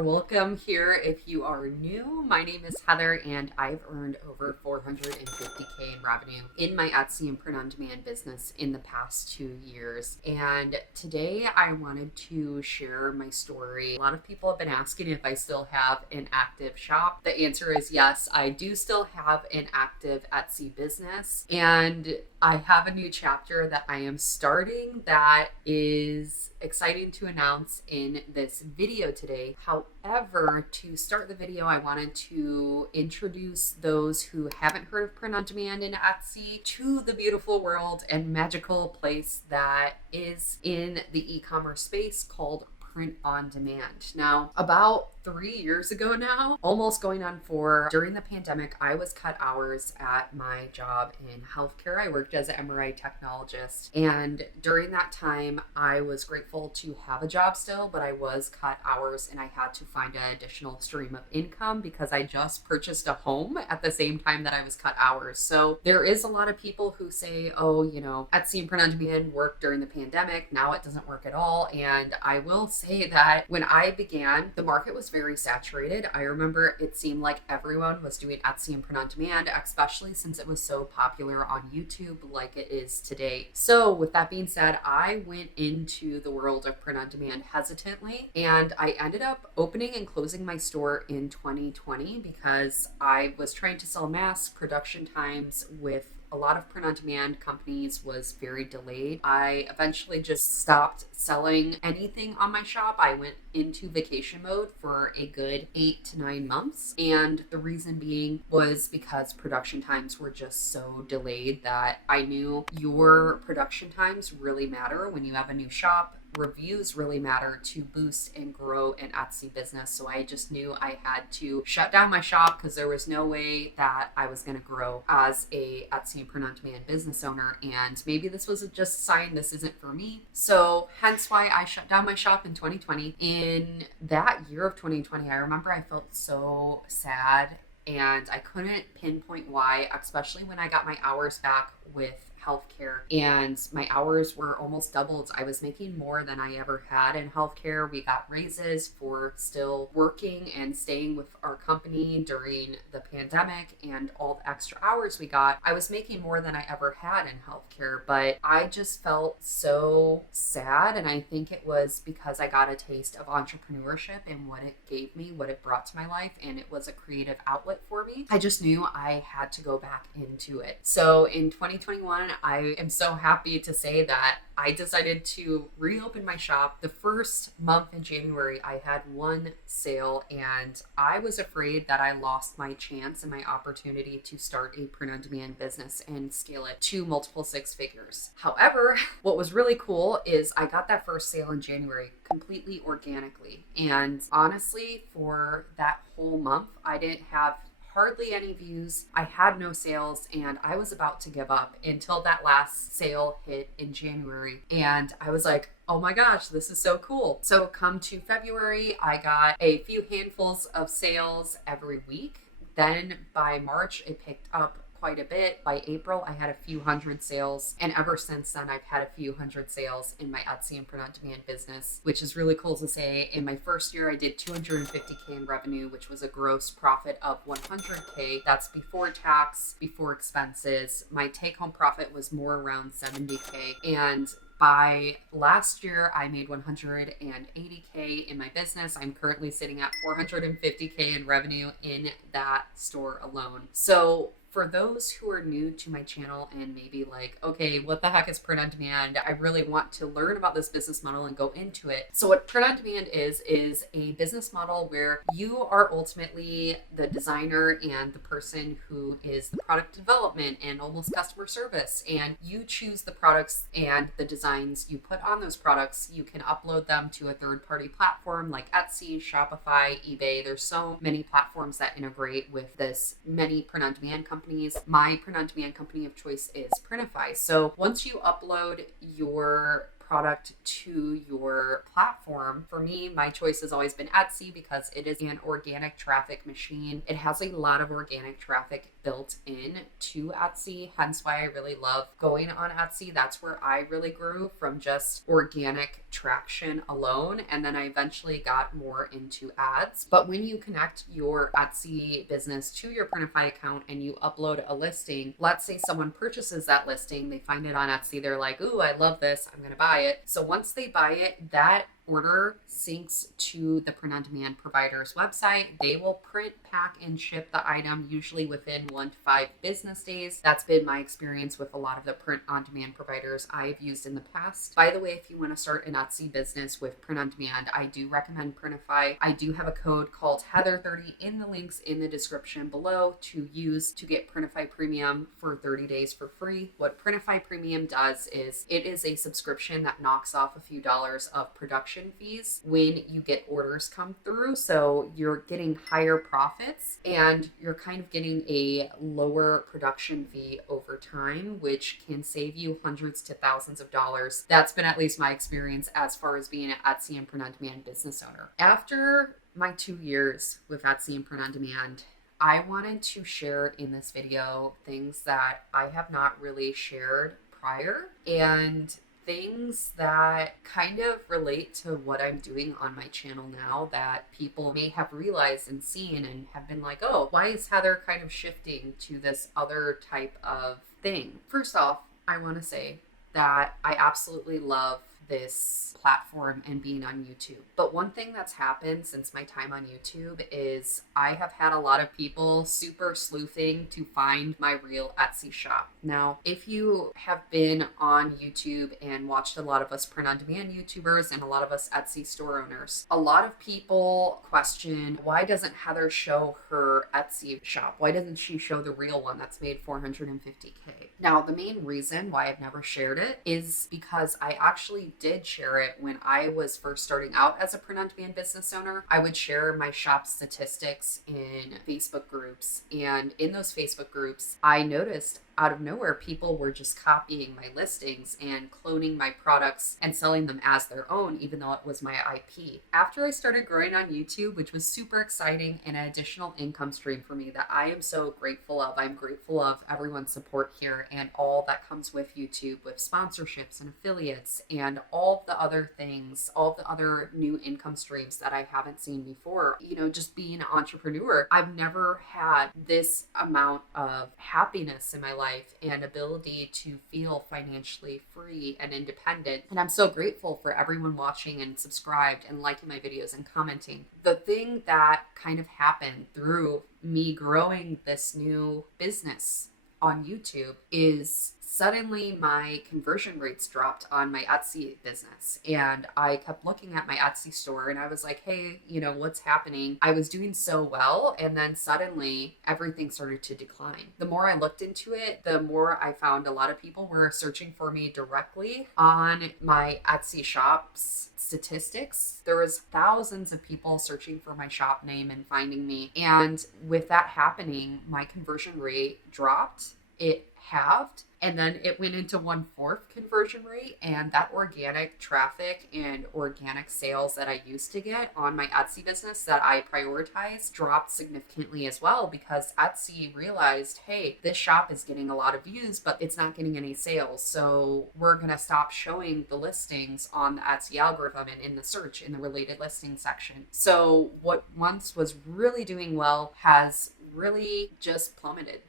Welcome here if you are new. My name is Heather and I've earned over 450K in revenue in my Etsy and print on demand business in the past 2 years. And today I wanted to share my story. A lot of people have been asking if I still have an active shop. The answer is yes, I do still have an active Etsy business, and I have a new chapter that I am starting that is exciting to announce in this video today. However, to start the video, I wanted to introduce those who haven't heard of print on demand in Etsy to the beautiful world and magical place that is in the e-commerce space called print on demand. Now, about 3 years ago now, almost going on 4, during the pandemic, I was cut hours at my job in healthcare. I worked as an MRI technologist, and during that time, I was grateful to have a job still, but I was cut hours and I had to find an additional stream of income because I just purchased a home at the same time that I was cut hours. So there is a lot of people who say, oh, Etsy and print on demand worked during the pandemic. Now it doesn't work at all. And I will say that when I began, the market was very saturated. I remember it seemed like everyone was doing Etsy and print on demand, especially since it was so popular on YouTube like it is today. So with that being said, I went into the world of print on demand hesitantly, and I ended up opening and closing my store in 2020 because I was trying to sell masks. Production times with a lot of print on demand companies was very delayed. I eventually just stopped selling anything on my shop. I went into vacation mode for a good 8 to 9 months. And the reason being was because production times were just so delayed that I knew your production times really matter when you have a new shop. Reviews really matter to boost and grow an Etsy business. So I just knew I had to shut down my shop because there was no way that I was going to grow as a Etsy and print on demand business owner. And maybe this was just a sign this isn't for me. So hence why I shut down my shop in 2020. In that year of 2020, I remember I felt so sad and I couldn't pinpoint why, especially when I got my hours back with healthcare and my hours were almost doubled. I was making more than I ever had in healthcare. We got raises for still working and staying with our company during the pandemic, and all the extra hours we got. I was making more than I ever had in healthcare, but I just felt so sad, and I think it was because I got a taste of entrepreneurship and what it gave me, what it brought to my life, and it was a creative outlet for me. I just knew I had to go back into it. So in 2021, I am so happy to say that I decided to reopen my shop. The first month in January, I had one sale, and I was afraid that I lost my chance and my opportunity to start a print on demand business and scale it to multiple 6 figures. However, what was really cool is I got that first sale in January completely organically. And honestly, for that whole month, I didn't have hardly any views. I had no sales, and I was about to give up until that last sale hit in January. And I was like, oh my gosh, this is so cool. So come to February, I got a few handfuls of sales every week. Then by March, it picked up quite a bit. By April, I had a few hundred sales. And ever since then, I've had a few hundred sales in my Etsy and print on demand business, which is really cool to say. In my first year, I did 250K in revenue, which was a gross profit of 100K. That's before tax, before expenses. My take-home profit was more around 70K. And by last year, I made 180K in my business. I'm currently sitting at 450K in revenue in that store alone. So for those who are new to my channel and maybe like, okay, what the heck is print on demand? I really want to learn about this business model and go into it. So what print on demand is a business model where you are ultimately the designer and the person who is the product development and almost customer service. And you choose the products and the designs you put on those products. You can upload them to a third-party platform like Etsy, Shopify, eBay. There's so many platforms that integrate with this, many print on demand companies. My print on demand company of choice is Printify. So once you upload your product to your platform. For me, my choice has always been Etsy because it is an organic traffic machine. It has a lot of organic traffic built in to Etsy, hence why I really love going on Etsy. That's where I really grew from just organic traction alone, and then I eventually got more into ads. But when you connect your Etsy business to your Printify account and you upload a listing, let's say someone purchases that listing, they find it on Etsy, they're like, ooh, I love this, I'm gonna buy it. So once they buy it, that order syncs to the print-on-demand provider's website. They will print, pack, and ship the item usually within 1 to 5 business days. That's been my experience with a lot of the print-on-demand providers I've used in the past. By the way, if you want to start an Etsy business with print-on-demand, I do recommend Printify. I do have a code called Heather30 in the links in the description below to use to get Printify Premium for 30 days for free. What Printify Premium does is it is a subscription that knocks off a few dollars of production fees when you get orders come through. So you're getting higher profits and you're kind of getting a lower production fee over time, which can save you hundreds to thousands of dollars. That's been at least my experience as far as being an Etsy and print-on-demand business owner. After my 2 years with Etsy and print-on-demand, I wanted to share in this video things that I have not really shared prior, and things that kind of relate to what I'm doing on my channel now that people may have realized and seen and have been like, oh, why is Heather kind of shifting to this other type of thing? First off, I want to say that I absolutely love this platform and being on YouTube. But one thing that's happened since my time on YouTube is I have had a lot of people super sleuthing to find my real Etsy shop. Now, if you have been on YouTube and watched a lot of us print-on-demand YouTubers and a lot of us Etsy store owners, a lot of people question, why doesn't Heather show her Etsy shop? Why doesn't she show the real one that's made $450K? Now, the main reason why I've never shared it is because I actually did share it when I was first starting out as a print-on-demand business owner. I would share my shop statistics in Facebook groups, and in those Facebook groups, I noticed out of nowhere, people were just copying my listings and cloning my products and selling them as their own, even though it was my IP. After I started growing on YouTube, which was super exciting and an additional income stream for me that I am so grateful of. I'm grateful of everyone's support here and all that comes with YouTube, with sponsorships and affiliates and all the other things, all the other new income streams that I haven't seen before. You know, just being an entrepreneur, I've never had this amount of happiness in my life and ability to feel financially free and independent. And I'm so grateful for everyone watching and subscribed and liking my videos and commenting. The thing that kind of happened through me growing this new business on YouTube is suddenly my conversion rates dropped on my Etsy business. And I kept looking at my Etsy store and I was like, hey, you know, what's happening? I was doing so well. And then suddenly everything started to decline. The more I looked into it, the more I found a lot of people were searching for me directly on my Etsy shop's statistics. There was thousands of people searching for my shop name and finding me. And with that happening, my conversion rate dropped. It halved, and then it went into 1/4 conversion rate. And that organic traffic and organic sales that I used to get on my Etsy business that I prioritized dropped significantly as well, because Etsy realized, hey, this shop is getting a lot of views, but it's not getting any sales. So we're going to stop showing the listings on the Etsy algorithm and in the search in the related listings section. So what once was really doing well has really just plummeted.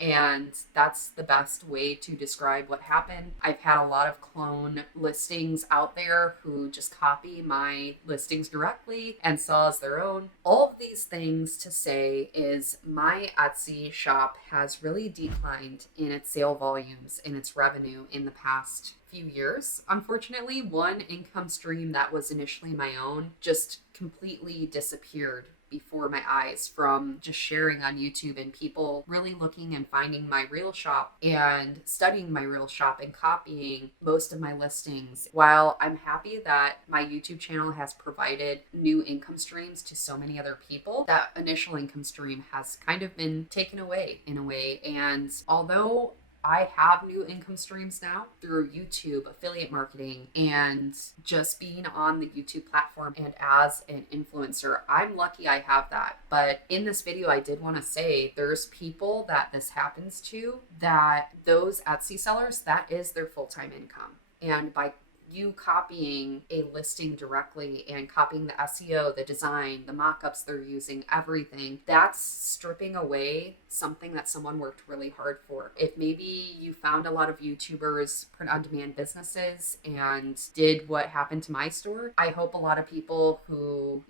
And that's the best way to describe what happened. I've had a lot of clone listings out there who just copy my listings directly and sell as their own. All of these things to say is my Etsy shop has really declined in its sale volumes and its revenue in the past few years. Unfortunately, one income stream that was initially my own just completely disappeared before my eyes from just sharing on YouTube and people really looking and finding my real shop and studying my real shop and copying most of my listings. While I'm happy that my YouTube channel has provided new income streams to so many other people, that initial income stream has kind of been taken away in a way. And although I have new income streams now through YouTube, affiliate marketing, and just being on the YouTube platform and as an influencer. I'm lucky I have that. But in this video, I did want to say there's people that this happens to, that those Etsy sellers, that is their full-time income. And by you copying a listing directly and copying the SEO, the design, the mock-ups they're using, everything, that's stripping away something that someone worked really hard for. If maybe you found a lot of YouTubers, print-on-demand businesses, and did what happened to my store, I hope a lot of people who,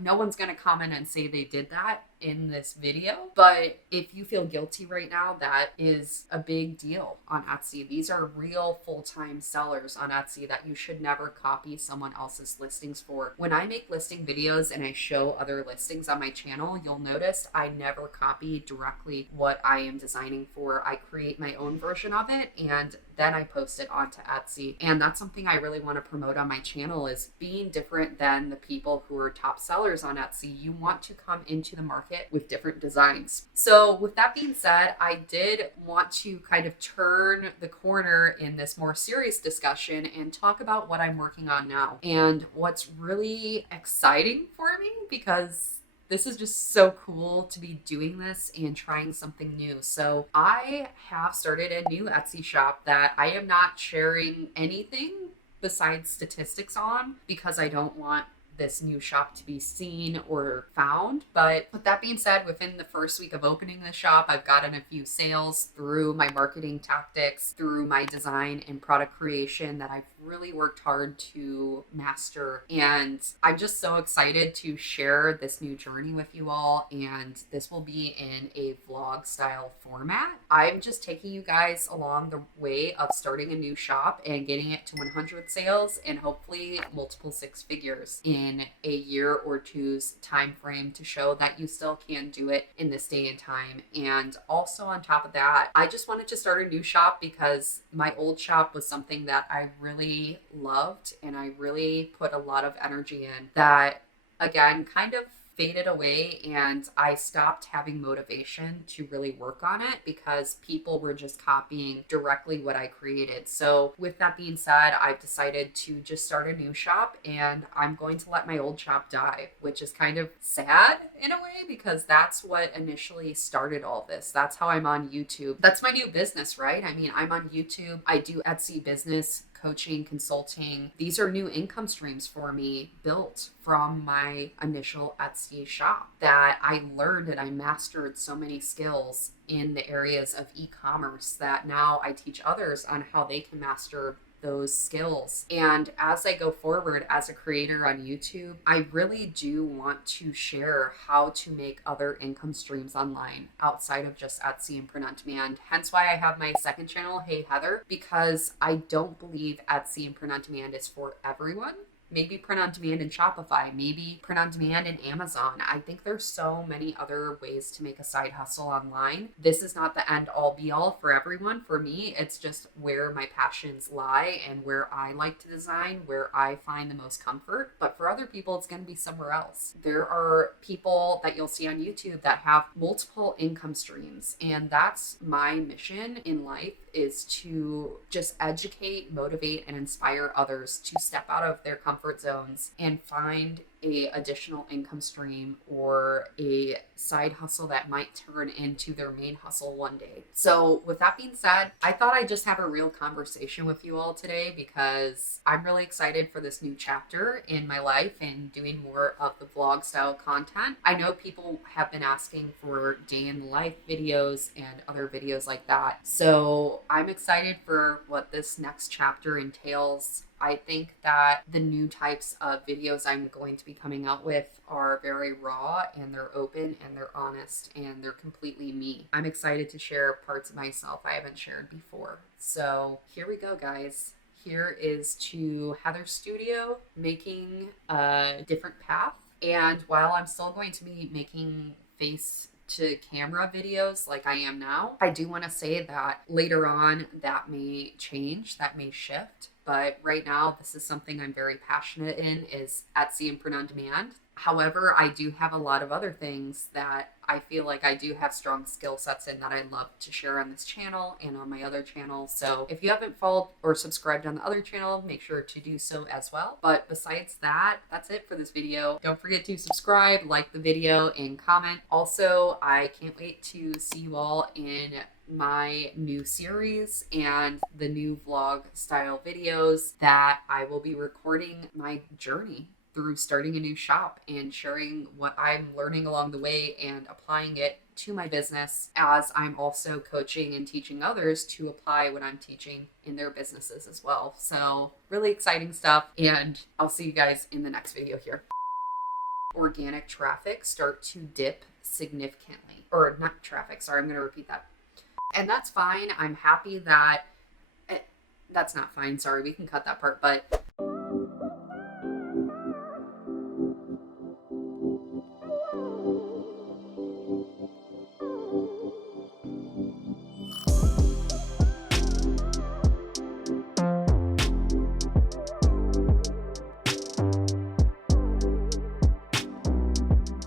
no one's going to comment and say they did that in this video, but if you feel guilty right now, that is a big deal on Etsy. These are real full-time sellers on Etsy that you should never copy someone else's listings for. When I make listing videos and I show other listings on my channel, you'll notice I never copy directly what I am designing for. I create my own version of it and then I post it onto Etsy. And that's something I really want to promote on my channel, is being different than the people who are top sellers on Etsy. You want to come into the market with different designs. So with that being said, I did want to kind of turn the corner in this more serious discussion and talk about what I'm working on now and what's really exciting for me, because this is just so cool to be doing this and trying something new. So I have started a new Etsy shop that I am not sharing anything besides statistics on, because I don't want this new shop to be seen or found. But with that being said, within the first week of opening the shop, I've gotten a few sales through my marketing tactics, through my design and product creation that I've really worked hard to master. And I'm just so excited to share this new journey with you all. And this will be in a vlog style format. I'm just taking you guys along the way of starting a new shop and getting it to 100 sales and hopefully multiple six figures in a year or two's time frame, to show that you still can do it in this day and time. And also on top of that, I just wanted to start a new shop because my old shop was something that I really loved and I really put a lot of energy in, that again kind of faded away, and I stopped having motivation to really work on it because people were just copying directly what I created. So with that being said, I've decided to just start a new shop, and I'm going to let my old shop die, which is kind of sad in a way because that's what initially started all this. That's how I'm on YouTube. That's my new business, right? I mean, I'm on YouTube. I do Etsy business coaching, consulting. These are new income streams for me, built from my initial Etsy shop, that I learned and I mastered so many skills in the areas of e-commerce that now I teach others on how they can master those skills. And as I go forward as a creator on YouTube, I really do want to share how to make other income streams online outside of just Etsy and print on demand. Hence why I have my second channel, Hey Heather, because I don't believe Etsy and print on demand is for everyone. Maybe print on demand in Shopify, maybe print on demand in Amazon. I think there's so many other ways to make a side hustle online. This is not the end all be all for everyone. For me, it's just where my passions lie and where I like to design, where I find the most comfort. But for other people, it's going to be somewhere else. There are people that you'll see on YouTube that have multiple income streams, and that's my mission in life, is to just educate, motivate, and inspire others to step out of their comfort zones and find a additional income stream or a side hustle that might turn into their main hustle one day. So with that being said, I thought I'd just have a real conversation with you all today because I'm really excited for this new chapter in my life and doing more of the vlog style content. I know people have been asking for day in the life videos and other videos like that. So I'm excited for what this next chapter entails. I think that the new types of videos I'm going to be coming out with are very raw, and they're open and they're honest and they're completely me. I'm excited to share parts of myself I haven't shared before. So here we go, guys. Here is to Heatherstudio making a different path. And while I'm still going to be making face to camera videos like I am now, I do want to say that later on that may change, that may shift. But right now, this is something I'm very passionate in, is Etsy and print on demand. However, I do have a lot of other things that I feel like I do have strong skill sets in that I love to share on this channel and on my other channel. So if you haven't followed or subscribed on the other channel, make sure to do so as well. But besides that, that's it for this video. Don't forget to subscribe, like the video, and comment. Also, I can't wait to see you all in my new series and the new vlog style videos that I will be recording my journey through starting a new shop and sharing what I'm learning along the way and applying it to my business, as I'm also coaching and teaching others to apply what I'm teaching in their businesses as well. So really exciting stuff, and I'll see you guys in the next video here. Organic traffic start to dip significantly, or not traffic, sorry, I'm going to repeat that. And that's fine. I'm happy that that's not fine. Sorry, we can cut that part, but